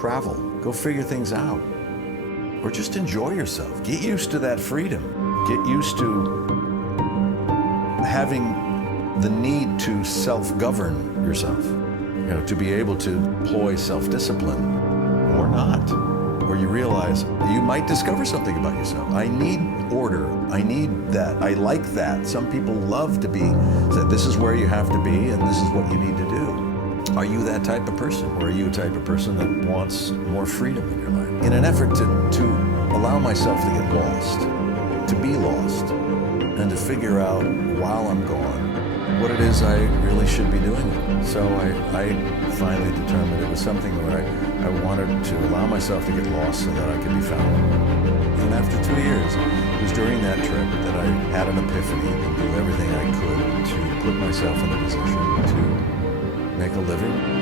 travel, go figure things out, or just enjoy yourself. Get used to that freedom. Get used to having the need to self-govern yourself, to be able to employ self-discipline or not. Or you realize you might discover something about yourself. I need order. I need that. I like that. Some people love to be said, this is where you have to be and this is what you need to do. Are you that type of person? Or are you a type of person that wants more freedom in your life? In an effort to allow myself to get lost, to be lost, and to figure out while I'm gone what it is I really should be doing. So I finally determined it was something where I wanted to allow myself to get lost so that I could be found. And after 2 years, it was during that trip that I had an epiphany and do everything I could to put myself in a position to make a living